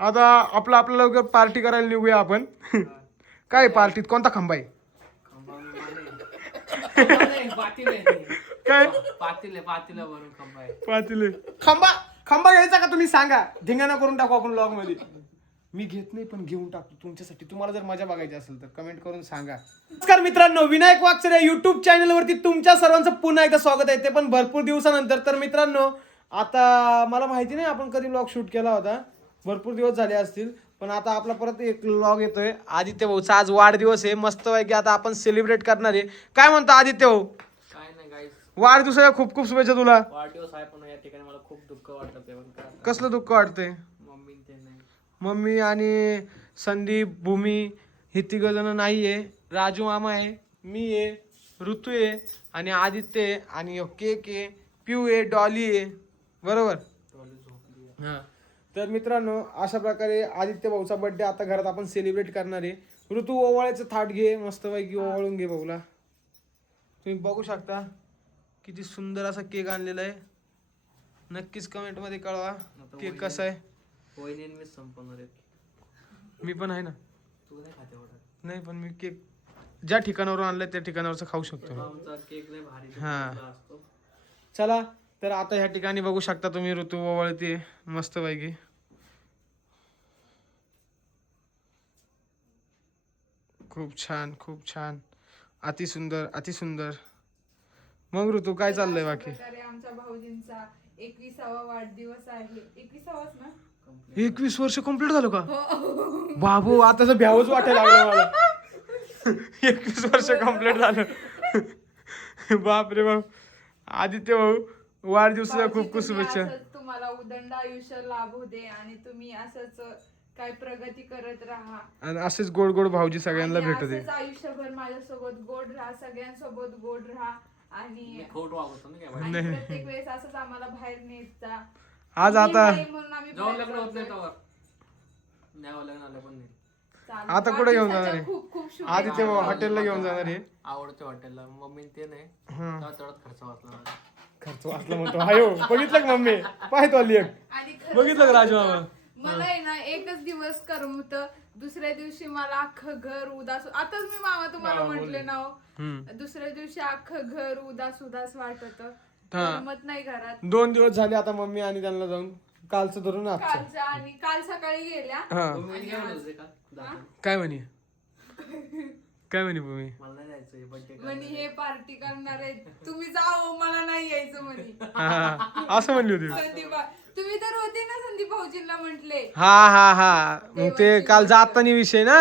आता आपलं लवकर पार्टी करायला निघूया आपण. काय पार्टीत कोणता खंबा आहे? काय पाटील खंबा खंबा घ्यायचा का तुम्ही सांगा, धिंगाणा करून टाकू आपण ब्लॉग मध्ये. मी घेत नाही पण घेऊन टाकतो तुमच्यासाठी. तुम्हाला जर मजा बघायची असेल तर कमेंट करून सांगा. नमस्कार मित्रांनो, विनायक वाकचरे युट्यूब चॅनल वरती तुमच्या सर्वांचं पुन्हा एकदा स्वागत आहे, ते पण भरपूर दिवसानंतर. तर मित्रांनो, आता मला माहिती नाही आपण कधी व्लॉग शूट केला होता, भरपूर दिवस झाले असतील, पण आता आपला परत एक व्लॉग येतोय. आदित्य भाऊचा आज वाढदिवस आहे, मस्त आहे की आता आपण सेलिब्रेट करणार आहे. काय म्हणतो आदित्य भाऊ? काय नाही गाईस, वाढदिवसाच्या खूप खूप शुभेच्छा तुला. वाढदिवस आहे पण या ठिकाणी मला खूप दुःख वाटत आहे. कसलं दुःख वाटतंय? मम्मी ते नाही. मम्मी आणि संदीप, भूमी हे तिघ जण नाहीये. राजू मामा आहे, मी आहे, ऋतू आहे आणि आदित्य आहे आणि केक आहे, पिऊ आहे, डॉली आहे, बरोबर. हा, तर मित्रांनो अशा प्रकारे आदित्य भाऊचा बर्थडे आता घरात आपण सेलिब्रेट करणार आहे. ऋतू ओवाळ्याचं थाट घे, मस्तपैकी ओवाळून घे भाऊला. तुम्ही बघू शकता किती सुंदर असा केक आणलेला आहे. नक्कीच कमेंट मध्ये कळवा केक कसा आहे. वहिनी संपवणार आहे. मी पण आहे ना. तू नाही खाते एवढं. नाही पण मी केक ज्या ठिकाणावरून आणलंय त्या ठिकाणावरचं खाऊ शकतो. आमचा केक लय भारी असतो. चला तर आता ह्या ठिकाणी बघू शकता तुम्ही ऋतू ओवाळते मस्त पैकी. खूप छान, खूप छान, अति सुंदर, अति सुंदर. मग ऋतू काय चाललंय बाकी? आमच्या भाऊजींचा 21वा वाढदिवस आहे. 21वाच ना? 21 वर्ष कंप्लीट झालं का? बाबू आता तर भ्यावच वाटायला लागलं मला. 21 वर्ष कंप्लीट झालं. बाप रे बाप. आदित्य भाऊ वाढदिवसाच्या खूप खूप शुभेच्छा. तुम्हाला उदंड आयुष्य लाभू दे आणि तुम्ही असंच काय प्रगती करत राहा आणि असेच गोड गोड भाऊजी सगळ्यांना भेटू दे. असंच आयुष्यभर माझ्यासोबत गोड राहा, सगळ्यांसोबत गोड राहा आणि खोट वागतो ना काय. आणि प्रत्येक वेळेस असंच आम्हाला बाहेर नेत जा. आज आता म्हणून आम्ही जाऊन लग्न होत नाही तवर. नाही लग्न आलं पण नाही. आता कुठे घेऊन जाणार आहे? खूप खूप आदित्य भाऊ हॉटेलला घेऊन जाणार आहे. आवडत्या हॉटेलला. मम्मी ते नाही तेवढाच खर्च वाचला. खर्च वाचला म्हणतो. हायो बघितलं का मम्मी? पाहतो आली एक. बघितलं का राजू मामा? मला आहे ना एकच दिवस करमत, दुसऱ्या दिवशी मला अख्खं घर उदास. आताच मी मामा तुम्हाला म्हटले ना, दुसऱ्या दिवशी अख्खं घर उदास उदास वाटत, करमत नाही घरात. 2 दिवस झाले आता मम्मी आणि त्यांना जाऊन, कालचं धरून कालच्या आणि काल सकाळी गेल्या. काय म्हणे काय म्हणे भूमी? मला नाही जायचं बर्थडे. म्हणे हे पार्टी करणार आहे, तुम्ही जाओ, मला नाही यायचं म्हणे. असं म्हणली होती. संदीप तुम्ही तर होते ना, संदीप भाऊजींना म्हंटले. हा मग ते काल जाताना विषय ना.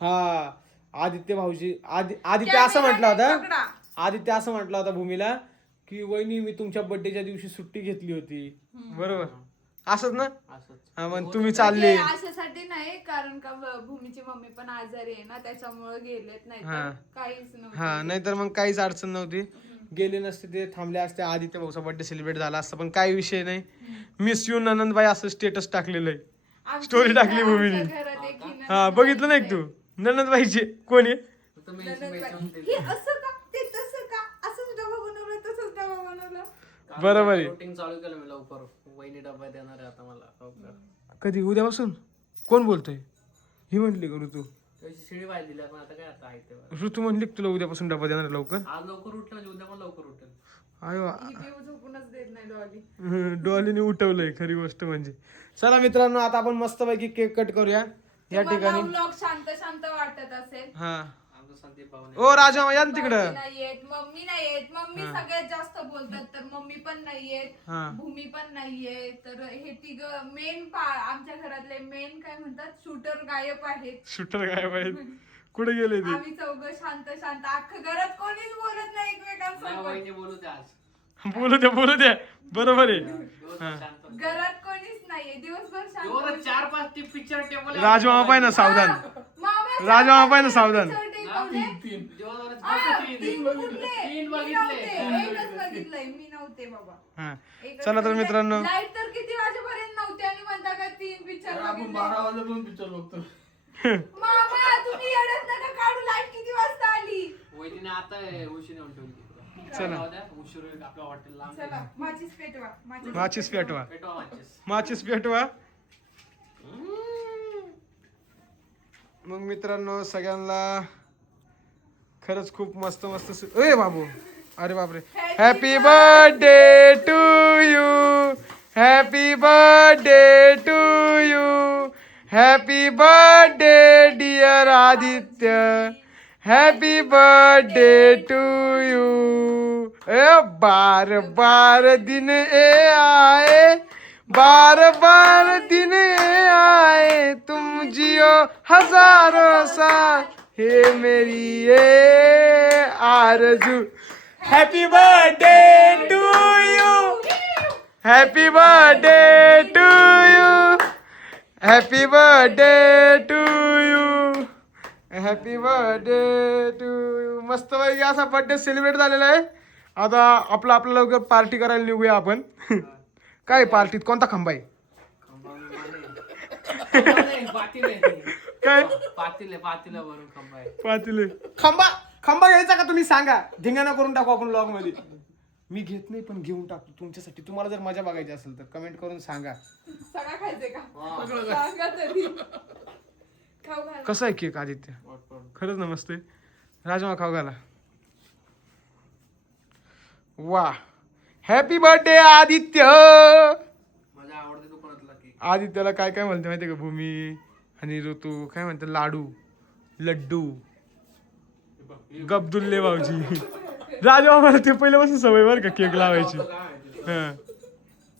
हा आदित्य भाऊजी आदित्य असं म्हटलं होता. आदित्य असं म्हटलं होता भूमीला की वहिनी मी तुमच्या बर्थडेच्या दिवशी सुट्टी घेतली होती, बरोबर असंच ना? हा मग तुम्ही चालले अशासाठी नाही, कारण का भूमीची मम्मी पण आजारी आहे ना, त्याच्यामुळे गेलेत, नाही तर काहीच नव्हतं. हा नाहीतर मग काहीच अडचण नव्हती, गेले नसते ते, थांबले असते. आदित्य भाऊचा बर्थडे सेलिब्रेट झाला असता, पण काही विषय नाही. मिस यू ननंदबाई असं स्टेटस टाकलेलं आहे, स्टोरी टाकली भूमीने. हा बघितलं नाही तू? ननंदबाईचे कोण आहे? बरोबर आहे. रुटीन चालू केलं मी लवकर. वहिनी डबा देणार आहे आता मला. कधी? उद्यापासून? कोण बोलतोय? ही म्हणली का ऋतू? त्याची शिडी बाहेर दिली पण आता काय आता आहे तेव्हा. ऋतू म्हणली तुला उद्यापासून डबा देणार लवकर? आज लवकर उठलं, उद्या पण लवकर उठेल. अयो झोपूनच देत नाही डॉली. डॉलीने उठवलंय खरी गोष्ट म्हणजे. चला मित्रांनो, आता आपण मस्तपैकी केक कट करूया या ठिकाणी. व्लॉग शांत शांत वाटत असेल. हा संदीप भाऊ ओ राजा या ना तिकडं. नाहीयेत, मम्मी नाहीयेत. मम्मी सगळ्यात जास्त बोलतात, तर मम्मी पण नाहीयेत, भूमी पण नाहीये. तर हे तिघ मेन आमच्या घरातले मेन काय म्हणतात, शूटर गायब आहेत. शूटर गायब आहेत. कुठे गेले ते? आम्ही चौघ शांत शांत, अख्खं घरात कोणीच बोलत नाही एकमेकांसोबत. वहिनी बोलू द्या आज. बोलू द्या बरोबर आहे. घरात कोणीच नाहीये, दिवसभर शांत. 4-5 ती पिक्चर टेबल. राजू मामा पाय ना सावधान. राजू मामा पाय ना सावधान. मी नव्हते बाबा. चला तर मित्रांनो, लाईट तर किती वाजेपर्यंत नव्हते आणि म्हणता का 3 पिक्चर. आपण 12 वाजेपर्यंत पिक्चर बघतो. मामा तुम्ही येडत नका काढू, लाईट किती वाजता आली? वहिनीने आता उशीर येऊन ठेवली. चला उशीर होईल आपल्या हॉटेलला. चला माचीस पेटवा. माचीस पेटवा. पेटवा माचीस. माचीस पेटवा. मग मित्रांनो सगळ्यांना खरंच खूप मस्त मस्त ए बाबू अरे बापरे happy birthday to you happy birthday to you happy birthday dear Aditya happy birthday to you ए बार बार दिन ए आए बार बार दिन ए आए तुम जियो हजारों साल हे मेरी ये आरज़ू happy birthday to you happy birthday to you happy birthday to you happy birthday to you मस्त पैकी असा बर्थडे सेलिब्रेट झालेला आहे. आता आपला लवकर पार्टी करायला निघूया आपण. काय पार्टीत कोणता खंबा आहे काय पाटील खंबा घ्यायचा का तुम्ही सांगा धिंगाणा करून टाकू आपण ब्लॉग मध्ये. मी घेत नाही पण घेऊन टाकतो तुमच्यासाठी. तुम्हाला जर मजा बघायची असेल तर कमेंट करून सांगा. सगळं खायचंय का सांगा तरी. खाऊ घाल. कसा आहे केक आदित्य खरंच नमस्ते राजमा खाऊ घाला. वा हॅपी बर्थडे आदित्य. माझ्या आवडते दुकानातला केक. आदित्यला काय काय म्हणते माहितीये का भूमी आणि ऋतू काय म्हणते लाडू लड्डू गब्दुल्ले भाऊजी. राजू आम्हाला ते पहिल्यापासून सवय बर का केक लावायची. हा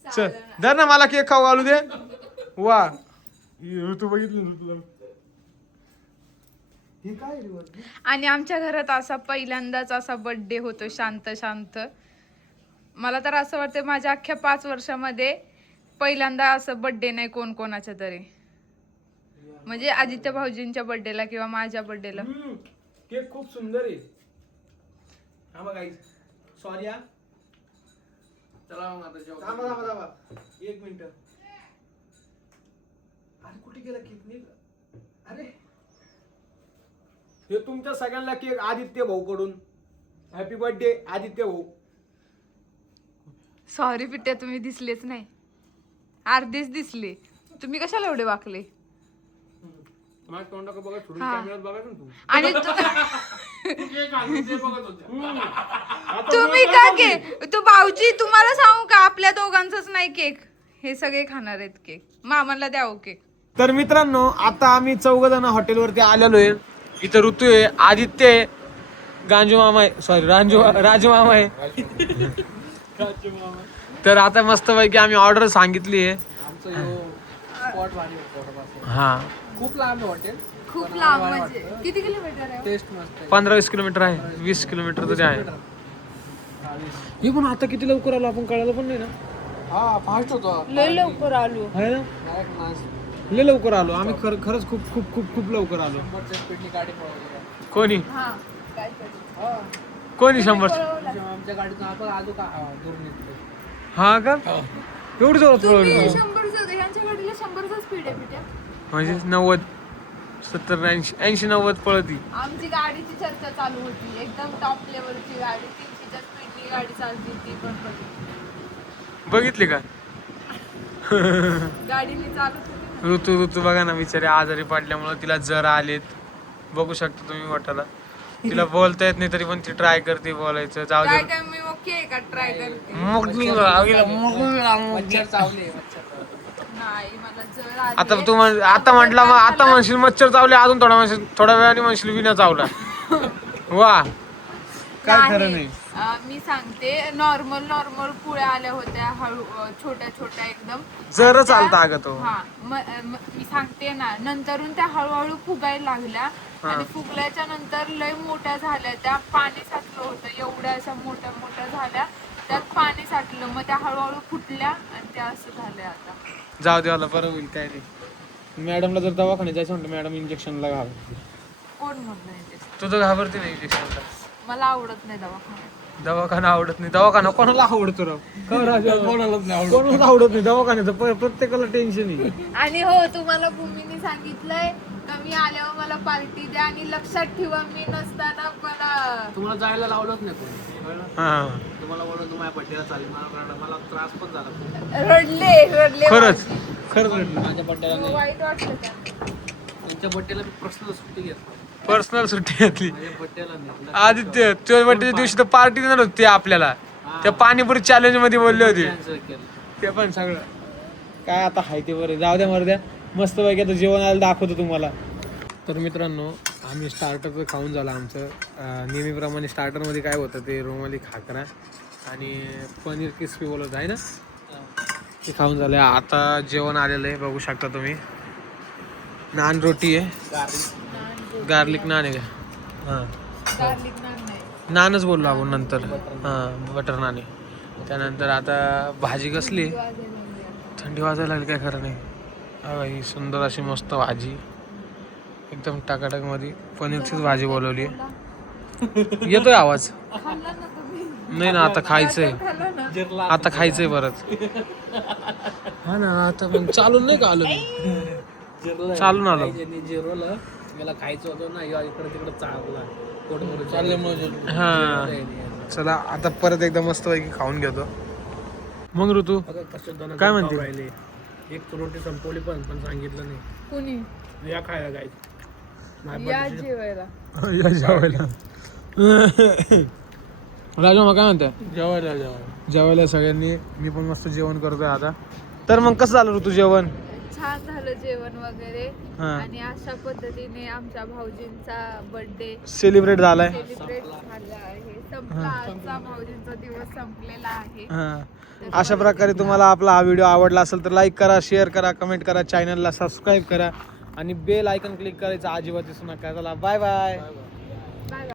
चल धर ना मला केक खाऊ घालू दे. वा ऋतू बघितलं ऋतूला हे काय रे वरती? आणि आमच्या घरात असा पहिल्यांदाच असा बर्थडे होतो शांत शांत. मला तर असं वाटतं माझ्या अख्ख्या 5 वर्षामध्ये पहिल्यांदा असं बर्थडे नाही कोणाच्या तरी. म्हणजे आदित्य भाऊजींच्या बर्थडेला किंवा माझ्या बर्थडेला. केक खूप सुंदर आहे. हा बघा सॉरी हा चला मग आता जेवण. थांबा 1 मिनिट. अरे कुठे गेला केक नाही का? अरे हे तुमच्या सगळ्यांना केक आदित्य भाऊ कडून. हॅपी बर्थडे आदित्य भाऊ. सॉरी पिट्या तुम्ही दिसलेच नाही. अर्धेच दिसले. तुम्ही कशाला एवढे वाकले? माझ्या तोंडाकडे बघा थोडी हा. कॅमेऱ्यात बघा ना तू. आणि केक आणून ते बघत होते. तुम्ही का के तू भाऊजी तुम्हाला सांगू का आपल्या दोघांचाच नाही केक. हे सगळे खाणार आहेत केक. मामाला द्यावं केक. तर मित्रांनो आता आम्ही 4 जण हॉटेलवरती आलेलो आहे. इथं ऋतू आहे आदित्य आहे गांजू मामा आहे सॉरी राजू मामा आहे. तर आता मस्त पैकी आम्ही ऑर्डर सांगितली आहे. आमचं स्पॉट भारी होतं. हा खूप लांब आहे हॉटेल. खूप लांब म्हणजे किती किलोमीटर आहे? टेस्ट मस्त आहे. 15-20 किलोमीटर आहे. 20 किलोमीटर तरी आहे. हे पण आता किती लवकर आलो आपण कळालं पण नाही ना. हा फास्ट होतो. लय लवकर आलो. आहे ना डायरेक्ट नाच. लय लवकर आलो आम्ही. खरंच खूप खूप खूप खूप लवकर आलो. 100 स्पीडनी गाडी पळवली. कोणी हा काय तरी. कोणी 100 आमच्या गाडीतून आपण आलो का दूर निघतो. हा का एवढी जोरात तुम्ही पळवली 100च होते. यांच्या गाडीला 100चा स्पीड आहे पिट्या. म्हणजे 90 70 80 90 पळती. आमची गाडीची चर्चा चालू होती. एकदम टॉप लेवलची गाडी. 300च्या स्पीडनी गाडी चालती ती पण बघितली का गाडीने चालत होती. ऋतू बघा ना बिचारी आजारी पडल्यामुळे तिला जर आलेत. बघू शकता तुम्ही वाटायला. तिला बोलता येत नाही तरी पण ती ट्राय करते बोलायचं. जाऊ काय दे काय मी ओके आहे का ट्राय करते. मच्छर चावले. नाही मला जर आली आता तू आता म्हटलं मग आता म्हणशील मच्छर चावले अजून थोड्या वेळाने म्हणशील विना चावला. वा काय खरं नाही. मी सांगते नॉर्मल पुळ्या आल्या होत्या हळू छोट्या एकदम. जर चालता अगं तो. हा मी सांगते ना नंतरून त्या हळूहळू फुगायला लागल्या. आणि फुगल्याच्या नंतर लय मोठ्या झाल्या. त्या पाणी साठलं होतं. एवढ्या अशा मोठ्या झाल्या. त्यात पाणी साठलं मग त्या हळूहळू फुटल्या आणि त्या असं झाल्या. आता जाऊ दे बरं होईल काय नाही. मॅडमला जर दवाखान्यात जायचं म्हटलं मॅडम इंजेक्शनला घाबरते. कोण म्हणलं इंजेक्शन? तू तर घाबरते नाही इंजेक्शनला. मला आवडत नाही दवाखाना आवडत नाही. दवाखाना कोणाला आवडतो राव. कोणालाच आवडत नाही दवाखान्याचं. प्रत्येकाला टेन्शन आहे. आणि हो तुम्हाला भूमीने सांगितलंय का मी आल्यावर मला पार्टी द्या. आणि लक्षात ठेवा मी नसताना मला तुम्हाला जायला लावलंच नाही कोणी. हा तुम्हाला बोलून तुम्हाला बड्डेला चालेल. मला त्रास पण झाला. रडले खरंच भाऊजी. खरंच माझ्या बड्डेला नाही. वाईट वाटलं त्यांना. आदित्यच्या बड्डेला मी पर्सनल सुट्टी घेतली. पर्सनल सुट्टी घेतली. माझ्या बड्डेला नाही. आदित्य तुझ्या बर्थडेच्या दिवशी तर पार्टी देणार होती आपल्याला. त्या पाणीपुरी चॅलेंज मध्ये बोलले होते. कॅन्सल केलं. ते पण सगळं काय आता हाय ते बरं. जाऊ द्या मरू द्या. मस्त पैकी आता जेवण आलं दाखवतो तुम्हाला. तर मित्रांनो आम्ही स्टार्टरचं खाऊन झालं आमचं. नेहमीप्रमाणे स्टार्टरमध्ये काय होतं ते रुमाली खाकरा आणि पनीर क्रिस्पी बोलत आहे ना, ते खाऊन झालं. आता जेवण आलेलं आहे बघू शकता तुम्ही. नान रोटी आहे, गार्लिक नान आहे का? हां गार्लिक नान नाही, नानच बोललो आपण नंतर. हां बटर नान आहे. त्यानंतर आता भाजी कसली, थंडी वाजायला लागली काय खरं नाही. ही सुंदर अशी मस्त भाजी एकदम टाकाटाक मध्ये. पनीरचीच भाजी बोलवली आहे. येतोय आवाज? खाल्लं ना तुम्ही? नाही ना आता खायचंय. खाल्लं ना? आता खायचंय परत. हा ना आता पण चालून नाही का आलो मी? चालून आलो. जिरोला मला खायचं होतं ना, इकडे तिकडे चालला पोट चालल्यामुळे. हा चला आता परत एकदा मस्त पैकी खाऊन घेतो. मग ऋतू काय म्हणते? राहिले. एक रोटी संपवली पण सांगितलं नाही. कुणी या खायला काय या जेवायला? या जेवायला. राजू मग काय म्हणते? जेवायला जेवायला सगळ्यांनी. मी पण मस्त जेवण करतोय आता. तर मग कसं झालं ऋतू जेवण? छान झालं जेवण वगैरे. हा. आणि अशा पद्धतीने आमच्या भाऊजींचा बर्थडे सेलिब्रेट झालाय. सेलिब्रेट झाला आहे. संपला आजचा भाऊजींचा दिवस संपलेला आहे. हा अशा प्रकारे तुम्हाला आपला हा व्हिडिओ आवडला असेल तर लाईक करा, शेअर करा, कमेंट करा, चॅनलला सबस्क्राईब करा आणि बेल आयकन क्लिक करायचं अजिबात विसरू नका. चला बाय बाय.